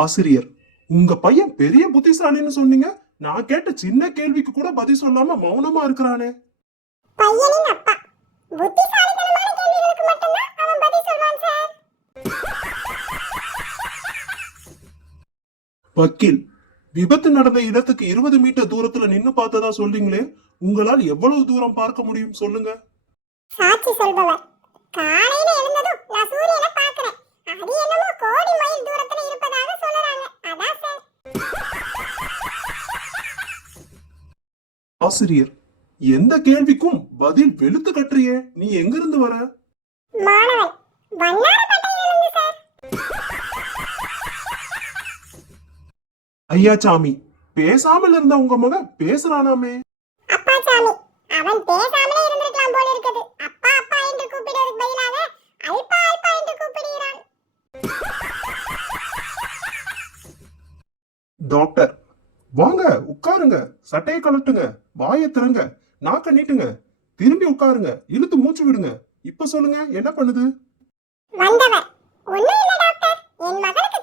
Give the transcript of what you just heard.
ஆசிரியர், உங்க பையன் பெரிய புத்திசாலின்னு சொன்னீங்க. நான் கேட்ட சின்ன கேள்விக்கு கூட பதில் சொல்லாம மௌனமா இருக்கிறானே. பையனின் அப்பா புத்திசாலித்தனமான கேள்விகளுக்கு மட்டும்தான் அவன் பதில் சொல்வான் சார். வக்கீல், விபத்து நடந்த இடத்துக்கு 20 மீட்டர் தூரத்துல நின்னு பார்த்ததா சொல்றீங்களே, உங்களால் எவ்வளவு தூரம் பார்க்க முடியும் சொல்லுங்க. சாட்சி சொல்பவர், காலையில எழுந்ததும் நான் சூரியனை பார்க்கிறேன். அது என்னமோ கோடி மைல் தூரத்துல இருப்பதாக சொல்றாங்க. அதான் சார். ஆசிரியர், எந்த கேள்விக்கும் பதில் வெளுத்து கட்டுறியே, நீ எங்க இருந்து வர? மாணவன், வண்ணாரப்பேட்டையிலிருந்து சார். ஐயா சாமி, பேசாமல் இருந்த உங்க மகன் பேசுறானாமே. அப்பா சாமி, அவன் பேசாமலே இருந்திருக்கலாம் போல இருக்குது. அப்பா அப்பா என்று கூப்பிடுவதற்கு பதிலாக அல்பா அல்பா என்று கூப்பிடுகிறான். டாக்டர், வாங்க உட்காருங்க. சட்டையை கழட்டுங்க, வாயை திறங்க, நாக்க நீட்டுங்க, திரும்பி உட்காருங்க, இழுத்து மூச்சு விடுங்க. இப்ப சொல்லுங்க, என்ன பண்ணுது? வந்தவர், ஒண்ணும் இல்ல டாக்டர். என் மகளுக்கு